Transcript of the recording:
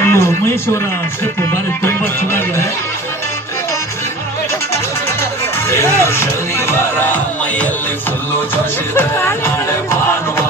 ಇನ್ನು ಉಮೇಶ್ ಅವರ ಸ್ಟೆಪ್ ಬಾರಿ ತುಂಬಾ ಚೆನ್ನಾಗಿದೆ. ಶನಿವಾರ ಮೈಯಲ್ಲಿ ಫುಲ್ಲು ಜೋಶಿದೆ, ನಾಳೆ ಭಾನುವಾರ